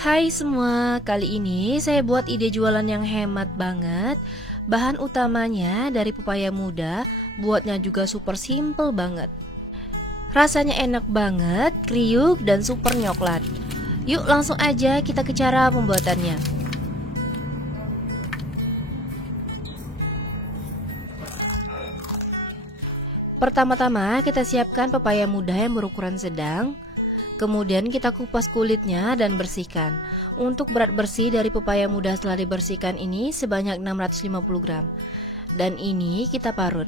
Hai semua, kali ini saya buat ide jualan yang hemat banget. Bahan utamanya dari pepaya muda, buatnya juga super simple banget. Rasanya enak banget, kriuk dan super nyoklat. Yuk langsung aja kita ke cara pembuatannya. Pertama-tama kita siapkan pepaya muda yang berukuran sedang. Kemudian kita kupas kulitnya dan bersihkan. Untuk berat bersih dari pepaya muda setelah dibersihkan ini sebanyak 650 gram. Dan ini kita parut.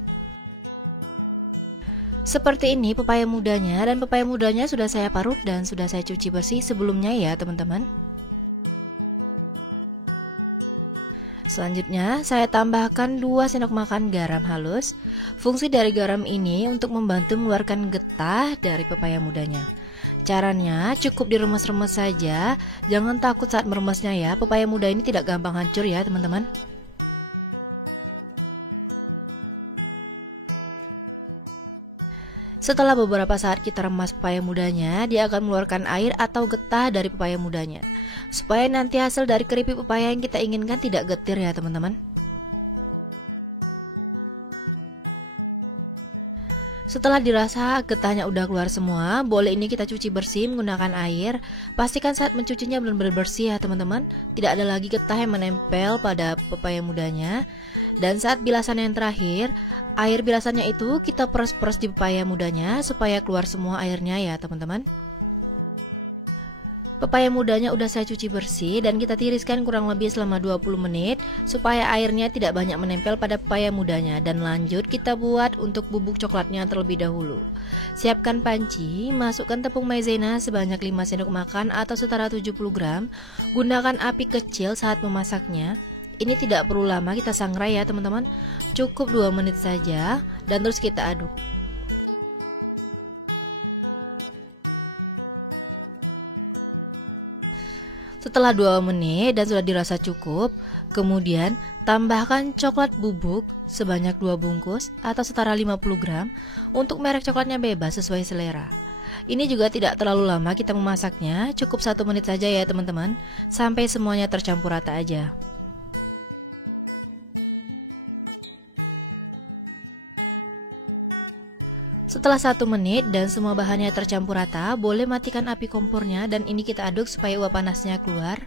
Seperti ini pepaya mudanya, dan pepaya mudanya sudah saya parut dan sudah saya cuci bersih sebelumnya ya teman-teman. Selanjutnya saya tambahkan 2 sendok makan garam halus. Fungsi dari garam ini untuk membantu mengeluarkan getah dari pepaya mudanya. Caranya cukup diremes-remes saja, jangan takut saat meremesnya ya, pepaya muda ini tidak gampang hancur ya teman-teman. Setelah beberapa saat kita remas pepaya mudanya, dia akan mengeluarkan air atau getah dari pepaya mudanya. Supaya nanti hasil dari keripik pepaya yang kita inginkan tidak getir ya teman-teman. Setelah dirasa getahnya udah keluar semua, boleh ini kita cuci bersih menggunakan air. Pastikan saat mencucinya benar-benar bersih ya teman-teman. Tidak ada lagi getah yang menempel pada pepaya mudanya. Dan saat bilasan yang terakhir, air bilasannya itu kita peres-peres di pepaya mudanya supaya keluar semua airnya ya teman-teman. Pepaya mudanya udah saya cuci bersih dan kita tiriskan kurang lebih selama 20 menit supaya airnya tidak banyak menempel pada pepaya mudanya. Dan lanjut kita buat untuk bubuk coklatnya terlebih dahulu. Siapkan panci, masukkan tepung maizena sebanyak 5 sendok makan atau setara 70 gram. Gunakan api kecil saat memasaknya. Ini tidak perlu lama kita sangrai ya teman-teman. Cukup 2 menit saja dan terus kita aduk. Setelah 2 menit dan sudah dirasa cukup, kemudian tambahkan coklat bubuk sebanyak 2 bungkus atau setara 50 gram. Untuk merek coklatnya bebas sesuai selera. Ini juga tidak terlalu lama kita memasaknya, cukup 1 menit saja ya teman-teman, sampai semuanya tercampur rata aja. Setelah 1 menit dan semua bahannya tercampur rata, boleh matikan api kompornya dan ini kita aduk supaya uap panasnya keluar.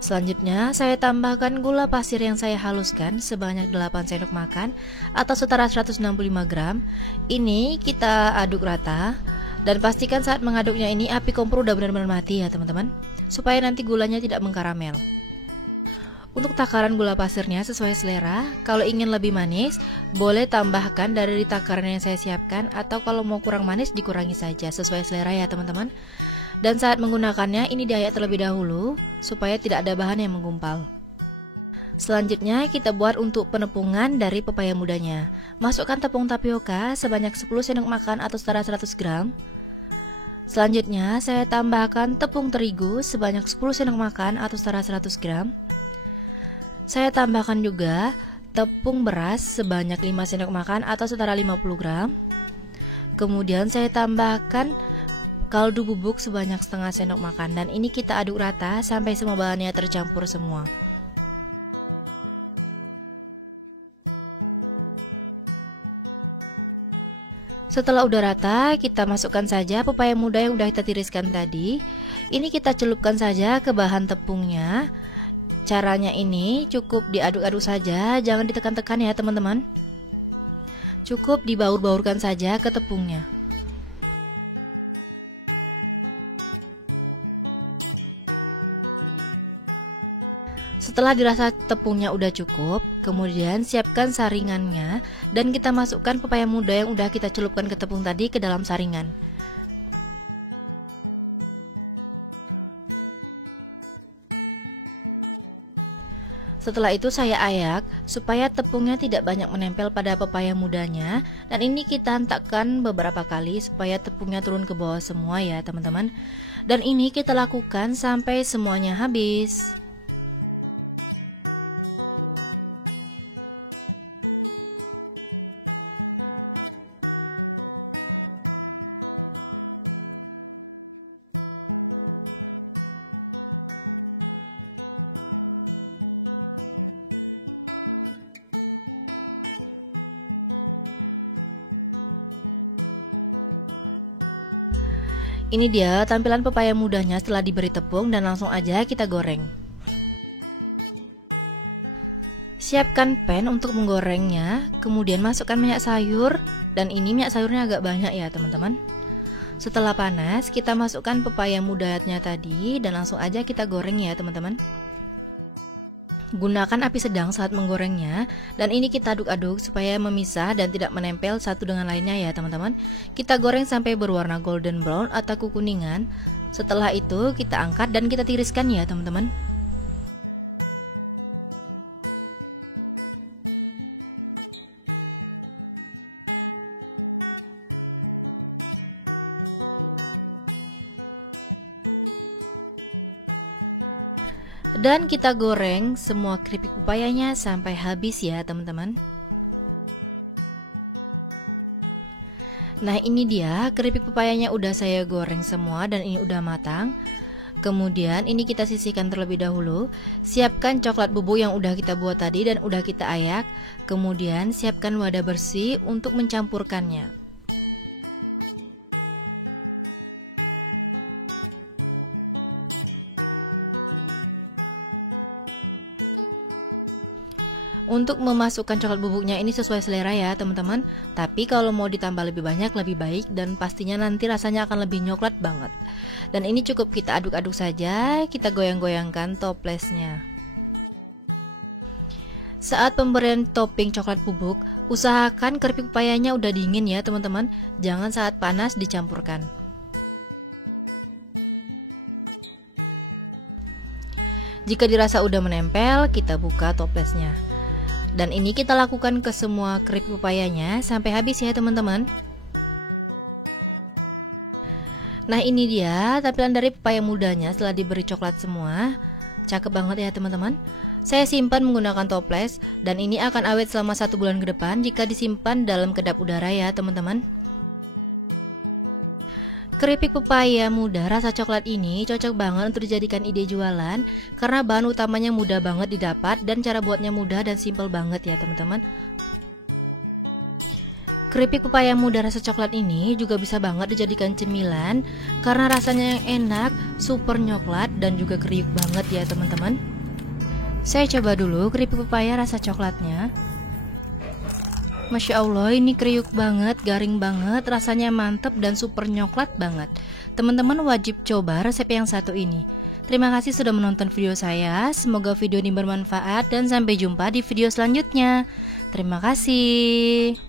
Selanjutnya saya tambahkan gula pasir yang saya haluskan sebanyak 8 sendok makan atau setara 165 gram. Ini kita aduk rata dan pastikan saat mengaduknya ini api kompor udah benar-benar mati ya teman-teman, supaya nanti gulanya tidak mengkaramel. Untuk takaran gula pasirnya sesuai selera. Kalau ingin lebih manis, boleh tambahkan dari takaran yang saya siapkan, atau kalau mau kurang manis dikurangi saja sesuai selera ya teman-teman. Dan saat menggunakannya ini diayak terlebih dahulu supaya tidak ada bahan yang menggumpal. Selanjutnya kita buat untuk penepungan dari pepaya mudanya. Masukkan tepung tapioka sebanyak 10 sendok makan atau setara 100 gram. Selanjutnya saya tambahkan tepung terigu sebanyak 10 sendok makan atau setara 100 gram. Saya tambahkan juga tepung beras sebanyak 5 sendok makan atau setara 50 gram. Kemudian saya tambahkan kaldu bubuk sebanyak setengah sendok makan dan ini kita aduk rata sampai semua bahannya tercampur semua. Setelah udah rata, kita masukkan saja pepaya muda yang udah kita tiriskan tadi. Ini kita celupkan saja ke bahan tepungnya. Caranya ini cukup diaduk-aduk saja, jangan ditekan-tekan ya teman-teman. Cukup dibaur-baurkan saja ke tepungnya. Setelah dirasa tepungnya udah cukup, kemudian siapkan saringannya dan kita masukkan pepaya muda yang udah kita celupkan ke tepung tadi ke dalam saringan. Setelah itu saya ayak supaya tepungnya tidak banyak menempel pada pepaya mudanya, dan ini kita hentakkan beberapa kali supaya tepungnya turun ke bawah semua ya teman-teman. Dan ini kita lakukan sampai semuanya habis. Ini dia tampilan pepaya mudanya setelah diberi tepung dan langsung aja kita goreng. Siapkan pan untuk menggorengnya, kemudian masukkan minyak sayur, dan ini minyak sayurnya agak banyak ya teman-teman. Setelah panas, kita masukkan pepaya mudanya tadi dan langsung aja kita goreng ya teman-teman. Gunakan api sedang saat menggorengnya, dan ini kita aduk-aduk supaya memisah dan tidak menempel satu dengan lainnya ya teman-teman. Kita goreng sampai berwarna golden brown atau kekuningan. Setelah itu kita angkat dan kita tiriskan ya teman-teman. Dan kita goreng semua keripik pepayanya sampai habis ya teman-teman. Nah ini dia keripik pepayanya udah saya goreng semua dan ini udah matang. Kemudian ini kita sisihkan terlebih dahulu. Siapkan coklat bubuk yang udah kita buat tadi dan udah kita ayak. Kemudian siapkan wadah bersih untuk mencampurkannya. Untuk memasukkan coklat bubuknya ini sesuai selera ya teman-teman. Tapi kalau mau ditambah lebih banyak lebih baik, dan pastinya nanti rasanya akan lebih coklat banget. Dan ini cukup kita aduk-aduk saja, kita goyang-goyangkan toplesnya. Saat pemberian topping coklat bubuk, usahakan keripik pepayanya udah dingin ya teman-teman. Jangan saat panas dicampurkan. Jika dirasa udah menempel, kita buka toplesnya. Dan ini kita lakukan ke semua keripik pepayanya sampai habis ya teman-teman. Nah ini dia tampilan dari pepaya mudanya setelah diberi coklat semua. Cakep banget ya teman-teman. Saya simpan menggunakan toples, dan ini akan awet selama 1 bulan ke depan jika disimpan dalam kedap udara ya teman-teman. Keripik pepaya muda rasa coklat ini cocok banget untuk dijadikan ide jualan, karena bahan utamanya mudah banget didapat dan cara buatnya mudah dan simple banget ya teman-teman. Keripik pepaya muda rasa coklat ini juga bisa banget dijadikan cemilan karena rasanya yang enak, super coklat dan juga kriuk banget ya teman-teman. Saya coba dulu keripik pepaya rasa coklatnya. Masya Allah, ini kriuk banget, garing banget, rasanya mantep dan super coklat banget. Teman-teman wajib coba resep yang satu ini. Terima kasih sudah menonton video saya. Semoga video ini bermanfaat dan sampai jumpa di video selanjutnya. Terima kasih.